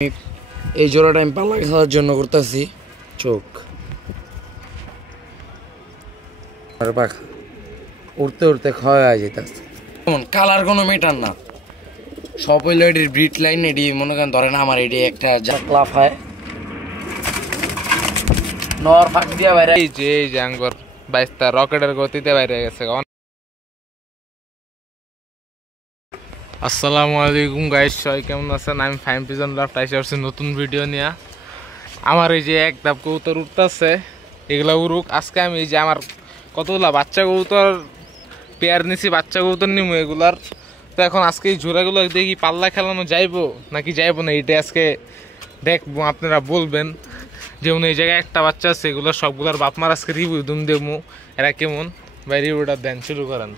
এই জোড়াটা আমি পাল্লা খাওয়ার জন্য করতেছি। চোখ আর পাখা উড়তে উড়তে ক্ষয় হয়ে যেতেছে। যেমন কালার কোনো মেটার না, সব হইলো এটির ব্রিড লাইন। এটি মনে করেন ধরেন আমার এটি একটা ক্লাফ হয় নর ফাঁক দিয়া বাইরে, এই যে আঙ্গর বাইস্তা রকেটের গতিতে বাইরে গেছে। আসসালামু আলাইকুম গাইস, সবাই কেমন আছেন? আমি ফাইম পিজন লাভ টাইসে আসছি নতুন ভিডিও নিয়ে। আমার এই যে এক ধাপ কবুতর উঠতেছে, এগুলা উড়ুক। আজকে আমি এই যে আমার কতগুলা বাচ্চা কবুতর পেয়ার নিছি, বাচ্চা কবুতর নিমু এগুলার। তো এখন আজকে এই জোড়াগুলো দেখি পাল্লা খেলানো যাইবো নাকি যাইবো না, এটা আজকে দেখবো। আপনারা বলবেন যেমন এই জায়গায় একটা বাচ্চা আছে, এগুলো সবগুলোর বাপমার আজকে রিভিউ দেবো এরা কেমন। ভাই রিভিউটা দেন, শুরু করেন।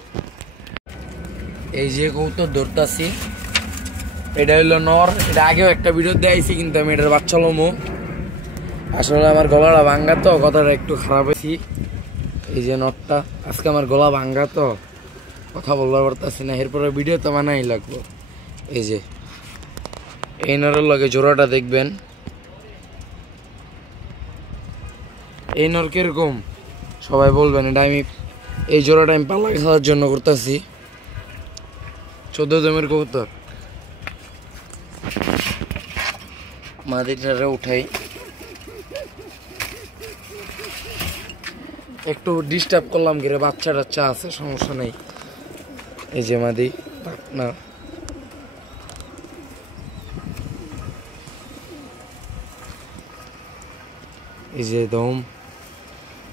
এই যে কবুতর ধরতেছি এটা হইলো নর। এটা আগেও একটা ভিডিও দিয়েছি, কিন্তু আমি এটার বাচ্চা লমো। আসলে আমার গলাটা ভাঙ্গা তো, কথাটা একটু খারাপ হয়েছি। এই যে নরটা, আজকে আমার গলা ভাঙ্গা তো কথা বলবার পারতেছি না, এরপরে ভিডিও তো বানাই লাগবো। এই যে এই নরের লগে জোড়াটা দেখবেন, এই নর কিরকম সবাই বলবেন। এটা আমি এই জোড়াটা আমি পাল্লা খাওয়ার জন্য করতেছি। 14 দমের কবুতর। মাদিটারে উঠাই, একটু ডিস্টার্ব করলাম ঘিরে, বাচ্চা টাচ্চা আছে, সমস্যা নেই। এই যে মাদি না, এই যে দম,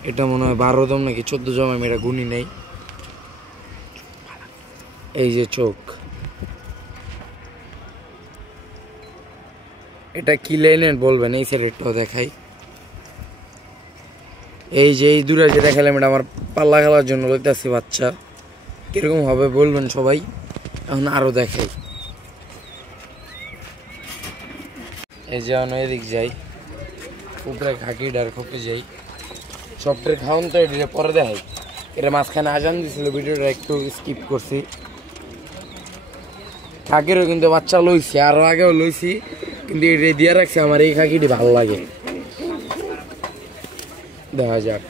এটা মনে হয় 12 দম নাকি 14 দম, আমি এটা গুনি নেই। এই যে চোখ, এটা কি লাইনের বলবেন। এই সাইডটাও দেখাই, এই যে এই দূরে যে দেখালাম, এটা আমার পাল্লা খেলার জন্য লইতেছি বাচ্চা। কিরকম হবে বলবেন সবাই। এখন আরো দেখাই, এই যে এদিক যাই, উপরে খাকি ডার খোপে যাই, সবটার খাওয়ান তো এটা পরে দেখাই। এটা মাঝখানে আজান দিছিল, ভিডিওটা একটু স্কিপ করছি। খাকিরও কিন্তু বাচ্চা লইছি, আরো আগেও লইছি, কিন্তু এটা দিয়ে রাখছে। আমার এই খাকিটি ভালো লাগে, দেখা যাক।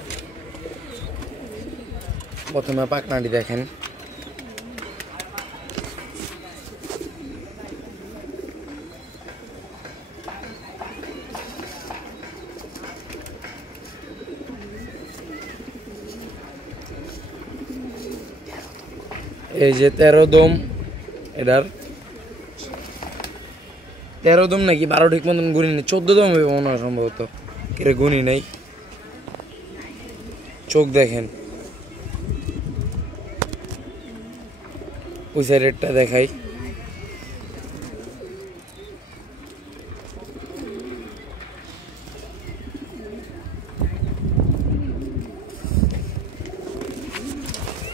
প্রথমে পাকনাটি দেখেন, এই যে 13 দম। এটার 13 দম নাকি 12 ঠিক মতন গুনি নেই, 14 দম হবে মনে হয় সম্ভবত, কেরে গুনি নেই। চোখ দেখেন, ওই সাইডেরটা দেখাই,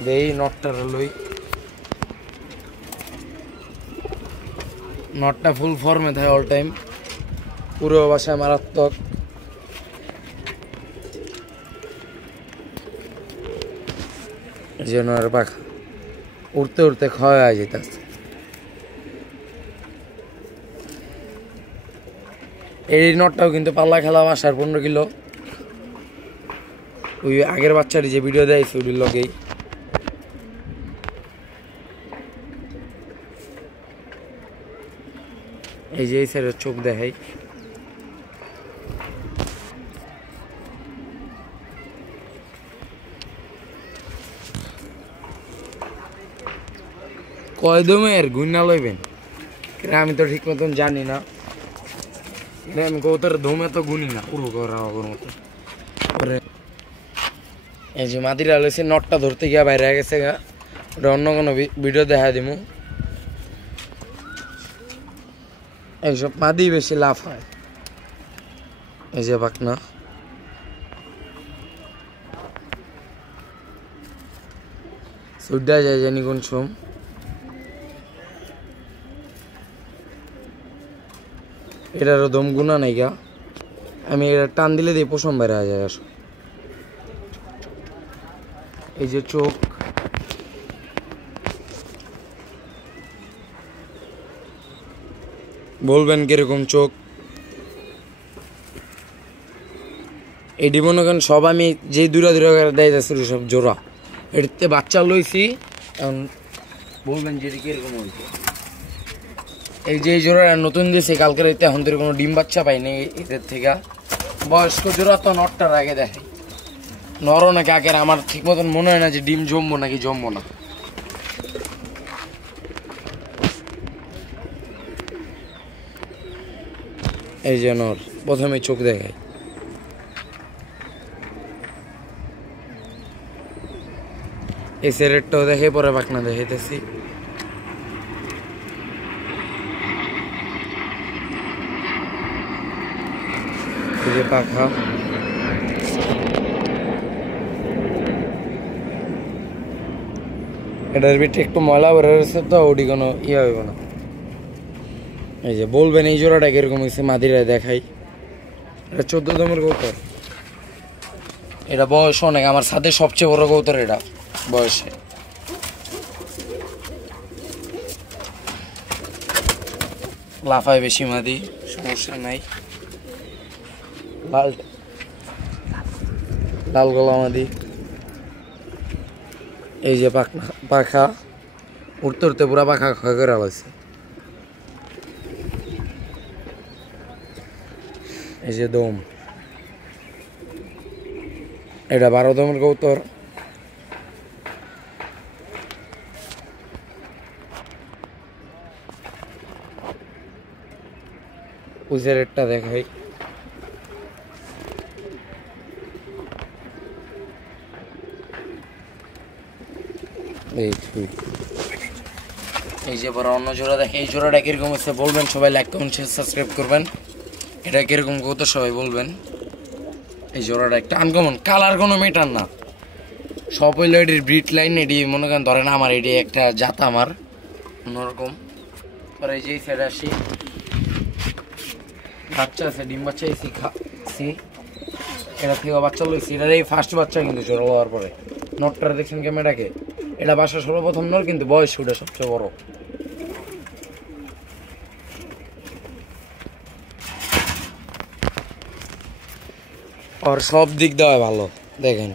দেই নটটার লই। নটটা ফুল ফর্মে থাকে অল টাইম, পুরো বাসায় মারাত্মক। যে নর পাখা উড়তে উড়তে ক্ষয় হয়ে যেতেছে। এই নটটাও কিন্তু পাল্লা খেলা বাসার 15 কিলো। ওই আগের বাচ্চারই যে ভিডিও দেয়ছে ওইটির লগেই। এই যে এই সাইডের চোখ দেখাই, কয় দমের গুন্না লইবেন আমি তো ঠিক মতন জানি না। আমি কবুতরের দমে তো গুনি না, পুরো করা হবার মতো। এই যে মাদিরা লইছে, নটটা ধরতে গিয়া বাইরে গেছে গা, ওটা অন্য কোনো ভিডিও দেখা দিব। এইসব মাদি বেশি লাভ হয়। এই যে পাকনা, সুডা যায় জানি কোন সোম। এটারও দম গুণা নাই গা, আমি এটা টান দিলে দিয়ে পশম বাইরে যায়। আসো এই যে চোখ, বলবেন কিরকম চোখ। এটি মনে করেন সব আমি যে দূরা দূরা করে দেয় যাচ্ছিল সব জোড়া এটিতে বাচ্চা লইছি এখন বলবেন যে কিরকম হয়েছে এই যে এই জোড়াটা নতুন দিয়েছে কালকের এতে এখন তোর কোনো ডিম বাচ্চা পাইনি এদের থেকে বয়স্ক জোড়া তো নটটার আগে দেখে নরও নাকি আগের আমার ঠিক মতন মনে হয় না যে ডিম জমবো নাকি জমবো না এই যে নর প্রথমে চোখ দেখায় এই সেরেটটাও দেখে পরে পাখনা দেখাইতেছি এই যে পাখা এটার ভিতরে একটু ময়লা বের হয়েছে তো ওটি কোনো ইয়ে হইব না এই যে বলবেন এই জোড়াটা কিরকম হয়েছে মাদিরা দেখাই এটা 14 দমের কৌতর এটা বয়স অনেক আমার সাথে সবচেয়ে বড় কৌতর এটা বয়সে লাফায় বেশি মাদি সমস্যা নাই লাল লাল গলা মাদি এই যে পাখা উঠতে উঠতে পুরা পাখা ক্ষয় করে লাগছে এই যে দম এটা 12 দমের কৌতর উজের একটা দেখাই এই যে বড় অন্য জোড়া দেখে এই জোড়াটা কিরকম হচ্ছে বলবেন সবাই লাইক কমেন্ট শেয়ার সাবস্ক্রাইব করবেন এটা কিরকম কৌতর সবাই বলবেন এই জোড়াটা একটা আনকমন কালার কোনো মেটার না সব হইলো এটির ব্রিড লাইন এটি মনে করেন ধরেন আমার এটি একটা জাত আমার অন্যরকম পরে এই যে সাইড আসি বাচ্চা আছে ডিম বাচ্চা এসি খাচ্ছি এটা থেকে বাচ্চা লইছি এটার এই ফার্স্ট বাচ্চা কিন্তু জোড়া হওয়ার পরে নটটা দেখছেন ক্যামেরাকে এটা বাসা সর্বপ্রথম নর কিন্তু বয়স ওটা সবচেয়ে বড় আর সব দিক দেওয়া ভালো দেখেন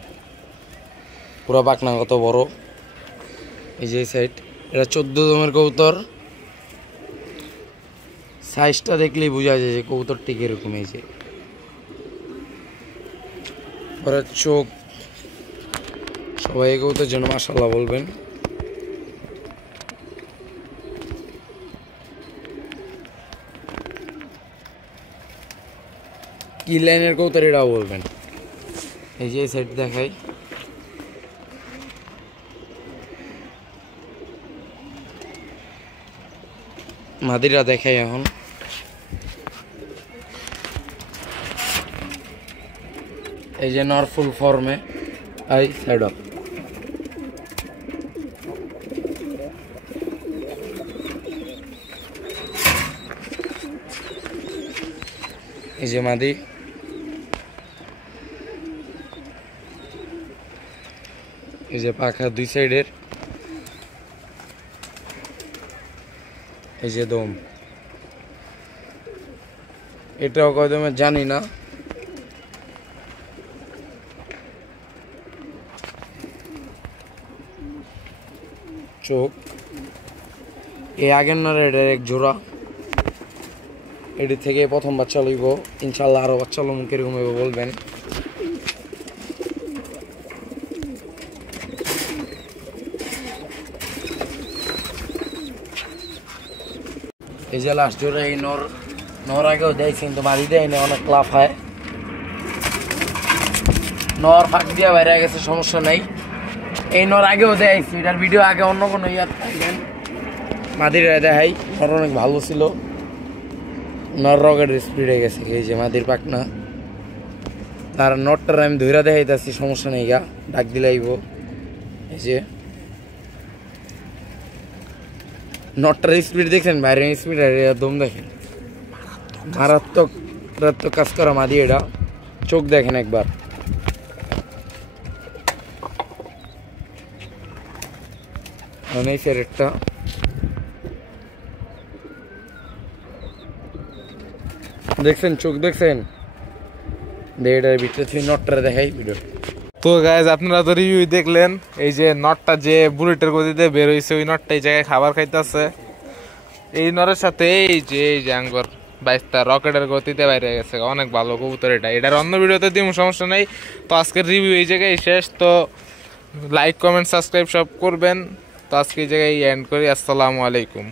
পুরো পাখনা কত বড় এই যে সাইড এটা 14 দমের কবুতর সাইজটা দেখলেই বোঝা যায় যে কবুতরটি কিরকম এই যে পরে চোখ সবাই কবুতর জন্য মাশাআল্লাহ বলবেন কি লাইনের কবুতর এটাও বলবেন এই যে সাইড দেখাই মাদিরা দেখাই এখন এই যে নর ফুল ফর্মে আই সাইড আপ এই যে মাদি এই যে পাখা দুই সাইডের এই যে দম এটাও কদমে জানি না চোখ এই আগের নরে এটা এক জোড়া এটি থেকে প্রথম বাচ্চা লইব ইনশাল্লাহ আরো বাচ্চা লম কিরকম হবে বলবেন এই যে লাস্ট জোড়া এই নর আগেও দেয় কিন্তু মারি দেয় না অনেক লাভ হয় নর ফাঁক দিয়া বাইরে গেছে সমস্যা নাই এই নর আগেও দেয়ছি এটার ভিডিও আগে অন্য কোনো ইয়ার থাকবেন মাদির দেখাই নর অনেক ভালো ছিল নর রকেট স্পিড হয়ে গেছে এই যে মাদির পাখনা তার নটটার আমি ধৈরা দেখাইতেছি সমস্যা নেই গা ডাক দিলে আইব এই যে নটটার স্পিড দেখছেন বাইরের স্পিড দম দেখেন মারাত্মক মারাত্মক কাজ করা মাদি এটা চোখ দেখেন একবার অনেক একটা দেখছেন চোখ দেখছেন এটার ভিতরে তুই নটটা দেখাই ভিডিও। তো গাইজ আপনারা তো রিভিউ দেখলেন, এই যে নটটা যে বুলেটের গতিতে বের হয়েছে ওই নটটা এই জায়গায় খাবার খাইতেছে। এই নরের সাথে এই যে আঙ্গর বাইশটা রকেটের গতিতে বাইরে গেছে, অনেক ভালো কবুতর এটা। এটার অন্য ভিডিওতে দিব, সমস্যা নেই। তো আজকের রিভিউ এই জায়গায় শেষ। তো লাইক কমেন্ট সাবস্ক্রাইব সব করবেন। তো আজকে এই জায়গায় এন্ড করি। আসসালামু আলাইকুম।